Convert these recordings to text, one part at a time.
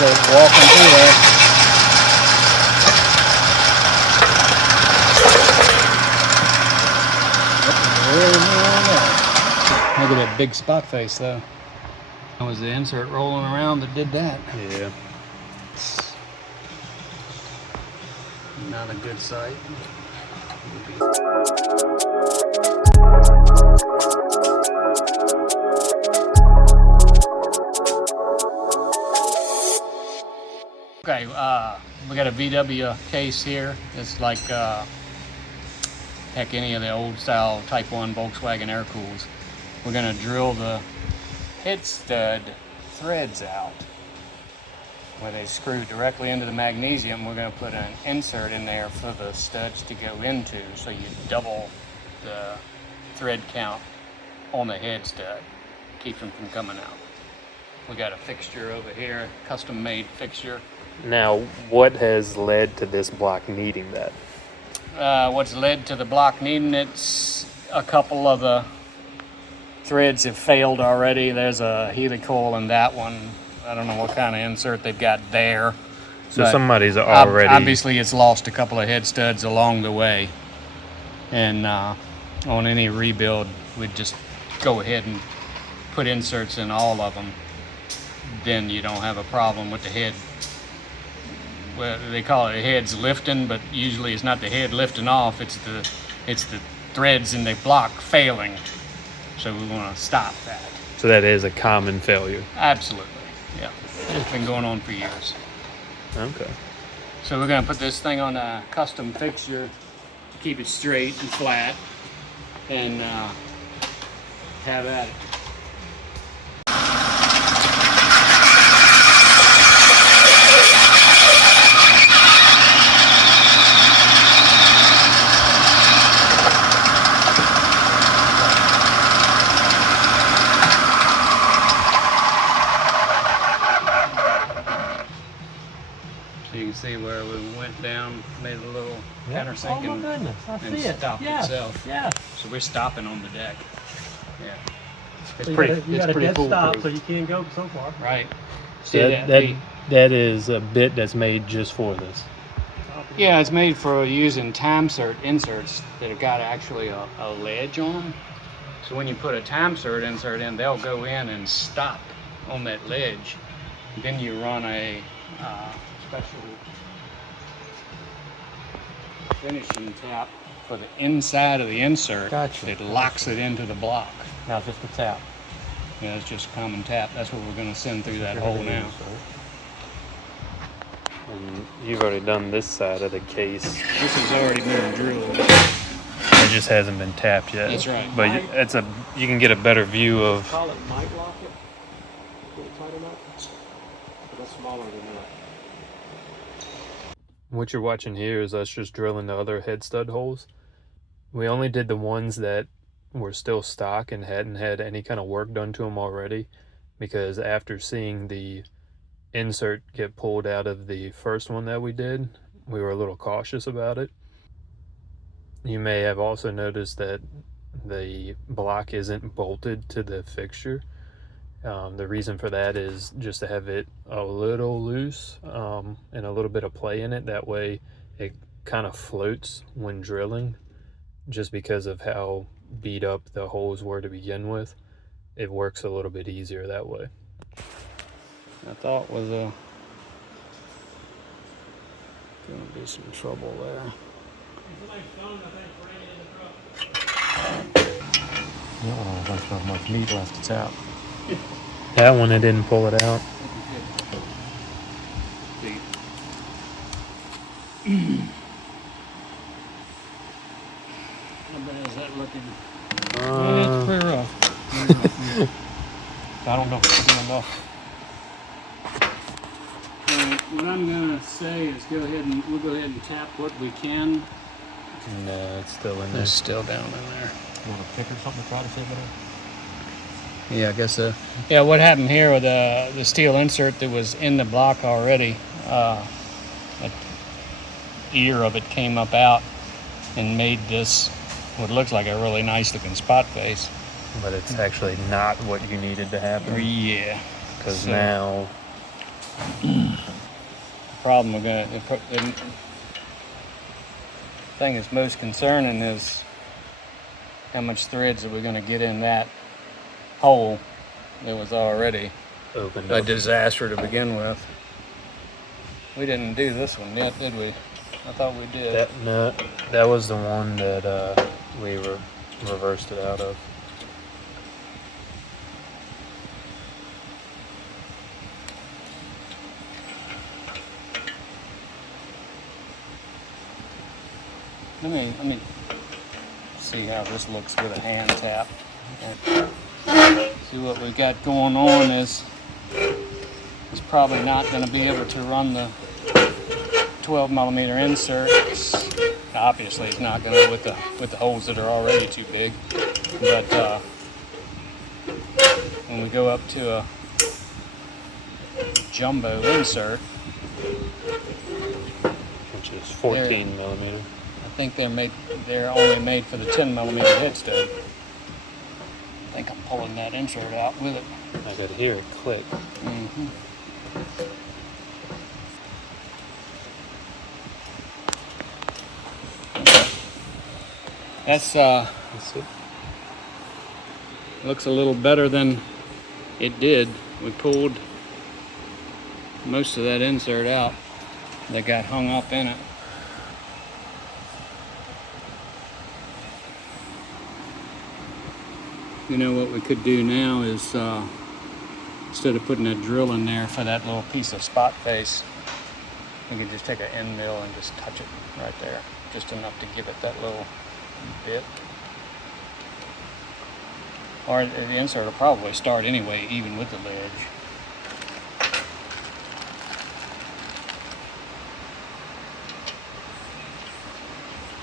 insert walking through there. Look at that big spot face though. That was the insert rolling around that did that. Yeah. Not a good sight. Okay, we got a VW case here. It's like heck, any of the old style Type 1 Volkswagen air cools. We're gonna drill the head stud threads out where they screw directly into the magnesium. We're gonna put an insert in there for the studs to go into, so you double the thread count on the head stud, keeps them from coming out. We got a fixture over here, custom made fixture. Now, what has led to this block needing that? What's led to the block needing it's a couple of the threads have failed already. There's a helicoil in that one. I don't know what kind of insert they've got there. So somebody's already... Obviously, it's lost a couple of head studs along the way. And on any rebuild, we'd just go ahead and put inserts in all of them. Then you don't have a problem with the head. Well, they call it the head's lifting, but usually it's not the head lifting off. It's the threads in the block failing. So we want to stop that. So that is a common failure. Absolutely, yeah. It's been going on for years. Okay. So we're going to put this thing on a custom fixture to keep it straight and flat, and have at it. You can see where we went down, made a little countersink, oh my goodness, I see it. Stopped itself. Yeah. So we're stopping on the deck. Yeah. It's So pretty. you got a dead stop, foolproof. so you can't go so far. Right. So that is a bit that's made just for this. Yeah, it's made for using inserts that have got actually a ledge on them. So when you put a insert in, they'll go in and stop on that ledge. Then you run a special finishing tap for the inside of the insert. Gotcha. That locks it into the block. Now just a tap. Yeah, it's just a common tap. That's what we're going to send through that hole now. And you've already done this side of the case. This has already been drilled. It just hasn't been tapped yet. That's right. But you can get a better view of... Call it might lock it. Get it tight enough. That's smaller than that. What you're watching here is us just drilling the other head stud holes. We only did the ones that were still stock and hadn't had any kind of work done to them already, because after seeing the insert get pulled out of the first one that we did, we were a little cautious about it. You may have also noticed that the block isn't bolted to the fixture. The reason for that is just to have it a little loose and a little bit of play in it. That way it kind of floats when drilling, just because of how beat up the holes were to begin with. It works a little bit easier that way. I thought was gonna be some trouble there. Oh, there's not much meat left to tap. That one, it didn't pull it out. How bad is that looking? It's pretty rough. I don't know if it's doing enough. What I'm gonna say is we'll go ahead and tap what we can. No, it's still in there. It's still down in there. You want a pick or something to try to see it better? Yeah, I guess so. Yeah, what happened here with the steel insert that was in the block already, a ear of it came up out and made this what looks like a really nice looking spot face. But it's actually not what you needed to happen. Yeah. Because So- now The problem we're gonna, the thing that's most concerning is how much threads are we gonna get in that hole that was already Opened a up. disaster to begin with. We didn't do this one yet, did we? I thought we did. That was the one that we reversed it out of. Let me see how this looks with a hand tap. See what we got going on is it's probably not going to be able to run the 12 millimeter inserts. Obviously, it's not going to with the holes that are already too big. But when we go up to a jumbo insert, Which is 14 millimeter. I think they're only made for the 10 millimeter head stud. I think I'm pulling that insert out with it. I could hear it click. Mm-hmm. That's Let's see. looks a little better than it did. We pulled most of that insert out that got hung up in it. You know what we could do now is instead of putting a drill in there for that little piece of spot face, we could just take an end mill and just touch it right there, just enough to give it that little bit. Or the insert will probably start anyway, even with the ledge.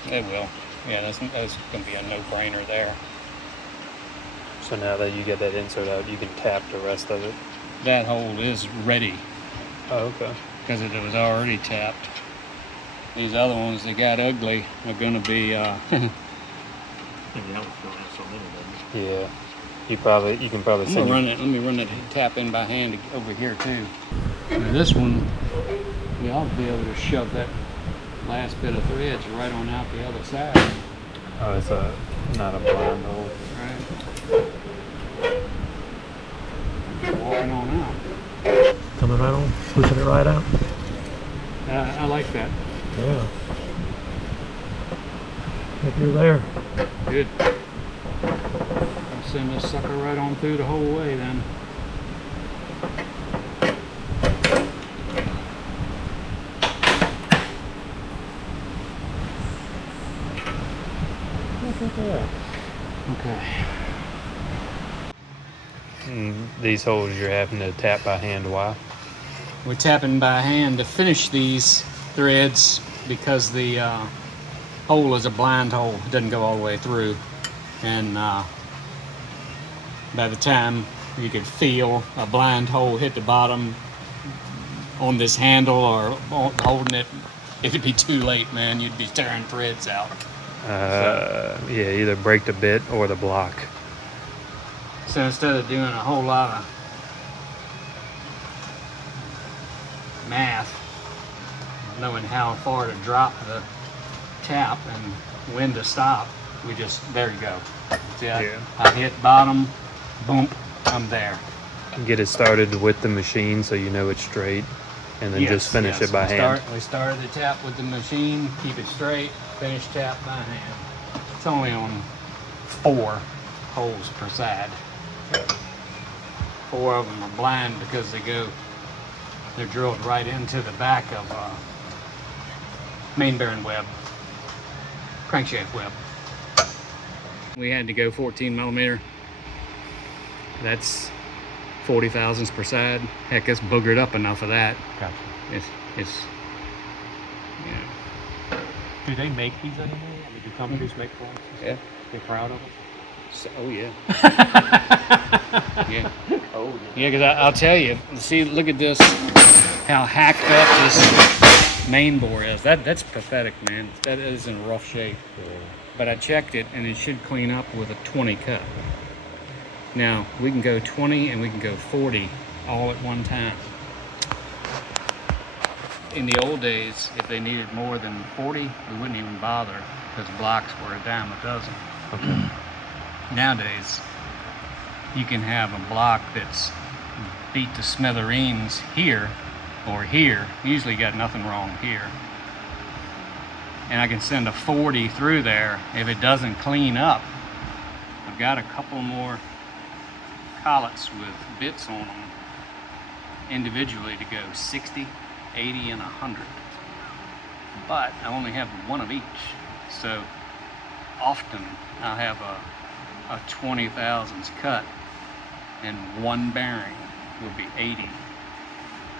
It will. Yeah, that's going to be a no-brainer there. So now that you get that insert out, you can tap the rest of it. That hole is ready Oh, okay. because it was already tapped. These other ones that got ugly are going to be. Yeah. You can probably I'm see. gonna run it. Let me run that tap in by hand over here too. Now this one, we ought to be able to shove that last bit of threads right on out the other side. Oh, it's not a blind hole. Right. Walking on out. Coming right on, pushing it right out. I like that. Yeah. If you're there. Good. I'll send this sucker right on through the whole way then. Look at that. Okay. These holes you're having to tap by hand. Why? We're tapping by hand to finish these threads because the hole is a blind hole. It doesn't go all the way through. And by the time you could feel a blind hole hit the bottom on this handle or holding it, it'd be too late, man. You'd be tearing threads out. Yeah, either break the bit or the block. So instead of doing a whole lot of math, knowing how far to drop the tap and when to stop, we just, there you go. See, I hit bottom, boom, I'm there. Get it started with the machine so you know it's straight, and then just finish it by hand. We started the tap with the machine, keep it straight, finish tap by hand. It's only on 4 holes per side. 4 of them are blind because they're drilled right into the back of main bearing web, crankshaft web. We had to go 14 millimeter. That's 40 thousandths per side. Heck, it's boogered up enough of that. Gotcha. It's yeah. Do they make these anymore? I mean, do companies make ones? Yeah. You're proud of them? So, oh yeah. Yeah. Oh, Yeah, because I'll tell you, see, look at this, how hacked up this main bore is. That's pathetic, man. That is in rough shape. yeah. But I checked it, and it should clean up with a 20 cut. Now, we can go 20 and we can go 40 all at one time. in the old days, if they needed more than 40, we wouldn't even bother because blocks were a dime a dozen. Okay. Nowadays, you can have a block that's beat to smithereens here or here. Usually got nothing wrong here. And I can send a 40 through there. If it doesn't clean up, I've got a couple more collets with bits on them individually to go 60, 80, and 100. But I only have one of each. So often I'll have a 20 thousandths cut and one bearing will be 80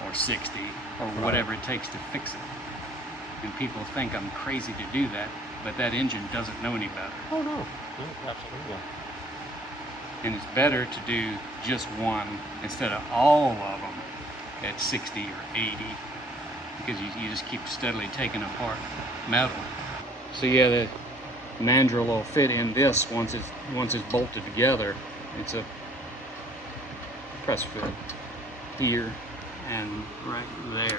or 60 or whatever it takes to fix it. And people think I'm crazy to do that, but that engine doesn't know any better. Oh no, absolutely. And it's better to do just one instead of all of them at 60 or 80, because you just keep steadily taking apart metal. So yeah, the mandrel will fit in this once it's bolted together. It's a press fit here and right there,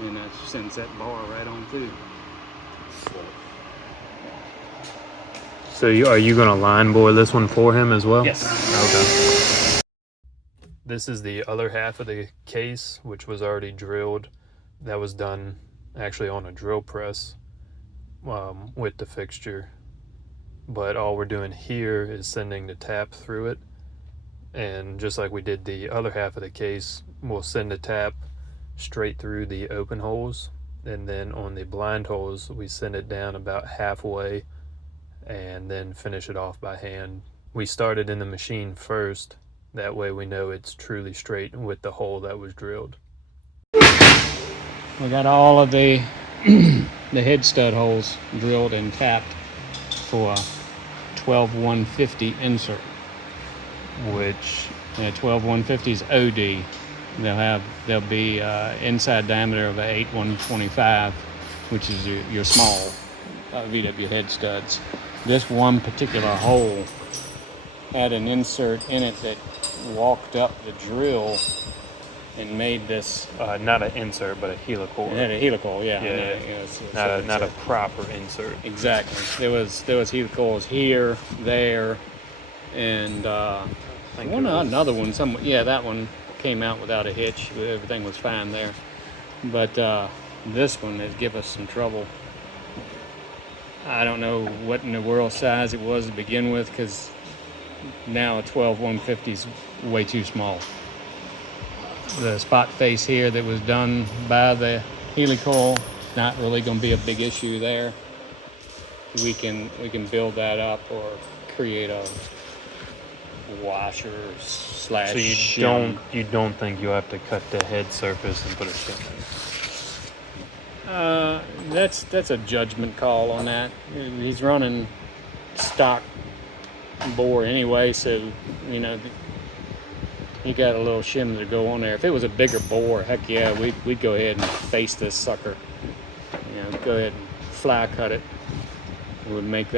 and that sends that bar right on through. So are you going to line bore this one for him as well? Yes. Okay. This is the other half of the case, which was already drilled. That was done actually on a drill press with the fixture. But all we're doing here is sending the tap through it. And just like we did the other half of the case, we'll send the tap straight through the open holes. And then on the blind holes, we send it down about halfway and then finish it off by hand. We started in the machine first. That way we know it's truly straight with the hole that was drilled. We got all of the the head stud holes drilled and tapped for a 12150 insert, which 12150 is OD. They'll be inside diameter of a 8125, which is your small VW head studs. This one particular hole had an insert in it that walked up the drill and made this. Not an insert, but a helical. It had a helical, yeah. Not a proper insert. Exactly. There was helicals here, there, and another one. That one came out without a hitch. Everything was fine there, but this one has given us some trouble. I don't know what in the world size it was to begin with, because now a 12150 is way too small. The spot face here that was done by the helical, not really going to be a big issue there. We can build that up or create a washer / So you don't think you'll have to cut the head surface and put a shim in? That's a judgment call on that. He's running stock bore anyway, so you got a little shim to go on there. If it was a bigger bore, heck yeah, we'd go ahead and face this sucker. Go ahead and fly cut it. It would make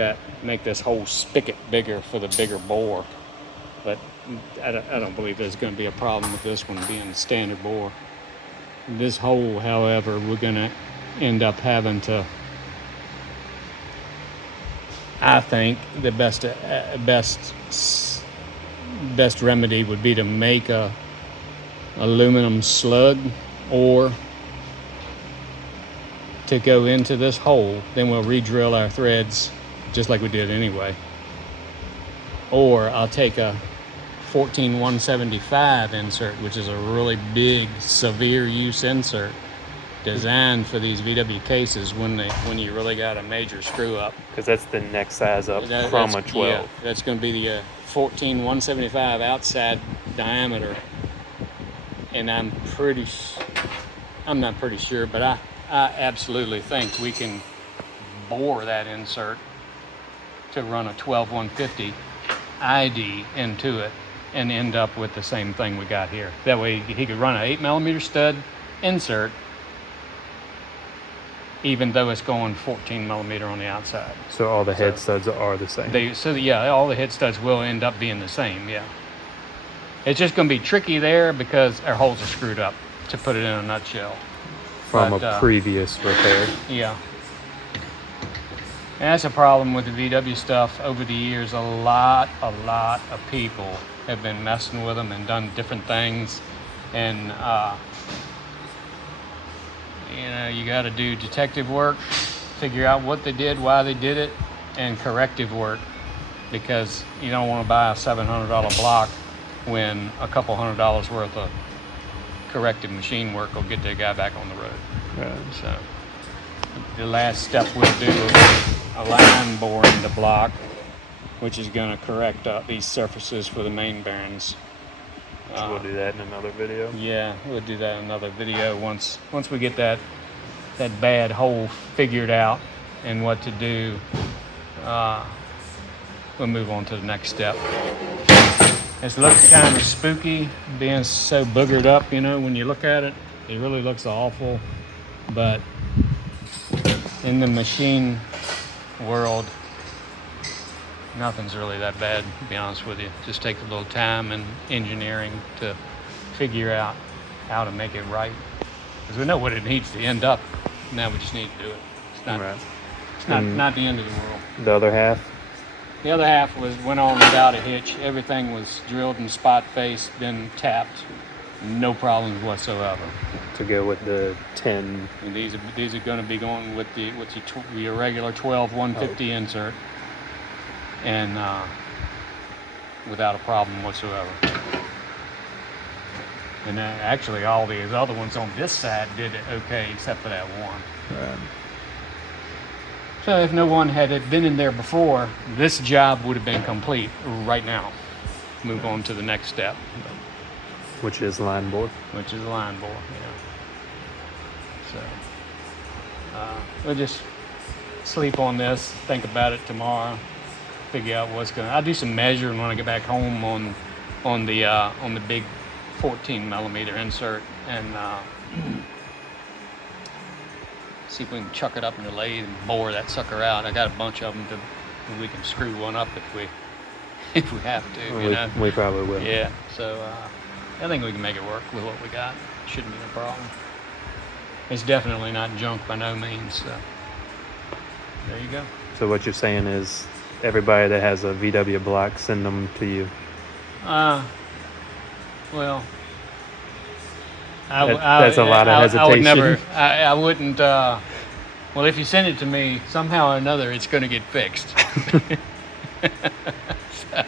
this whole spigot bigger for the bigger bore. But I don't believe there's going to be a problem with this one being standard bore. This hole, however, we're going to end up having to. I think the best remedy would be to make a aluminum slug, or to go into this hole. Then we'll re-drill our threads just like we did anyway. Or I'll take a 14175 insert, which is a really big, severe use insert designed for these VW cases when you really got a major screw up. Because that's the next size up from a 12. Yeah, that's going to be the 14175 outside diameter. And I'm not pretty sure, but I absolutely think we can bore that insert to run a 12150 ID into it and end up with the same thing we got here. That way he could run an 8mm stud insert even though it's going 14mm on the outside. So all the head studs are the same? All the head studs will end up being the same, yeah. It's just going to be tricky there because our holes are screwed up. to put it in a nutshell. From But, a previous repair. Yeah. And that's a problem with the VW stuff. Over the years, a lot of people have been messing with them and done different things. And, you got to do detective work, figure out what they did, why they did it, and corrective work. Because you don't want to buy a $700 block when a couple $100 worth of corrective machine work will get the guy back on the road. Right. So the last step we'll do will be a line bore in the block, which is going to correct up these surfaces for the main bearings. So we'll do that in another video. Yeah, we'll do that in another video once we get that bad hole figured out and what to do. We'll move on to the next step. It looks kind of spooky being so boogered up, when you look at it. It really looks awful. But in the machine world, nothing's really that bad, to be honest with you. Just take a little time and engineering to figure out how to make it right. Because we know what it needs to end up. Now we just need to do it. It's not, Right. it's not the end of the world. The other half? The other half went on without a hitch. Everything was drilled and spot faced, then tapped. No problems whatsoever. To go with the 10. And these are going to be going with your regular 12 150 insert, and without a problem whatsoever. And actually, all these other ones on this side did it okay, except for that one. Right. So if no one had been in there before, this job would have been complete right now. Move on to the next step, Which is line bore. which is line bore. So we'll just sleep on this, think about it tomorrow, figure out what's gonna. I'll do some measuring when I get back home on the big 14 millimeter insert, and see if we can chuck it up in the lathe and bore that sucker out. I got a bunch of them we can screw one up if we have to. We probably will. Yeah. So I think we can make it work with what we got. Shouldn't be a problem. It's definitely not junk by no means. So there you go. So what you're saying is everybody that has a VW block, send them to you. Well, That's a lot of hesitation. I would never. I wouldn't. Well, if you send it to me, somehow or another, it's going to get fixed. So,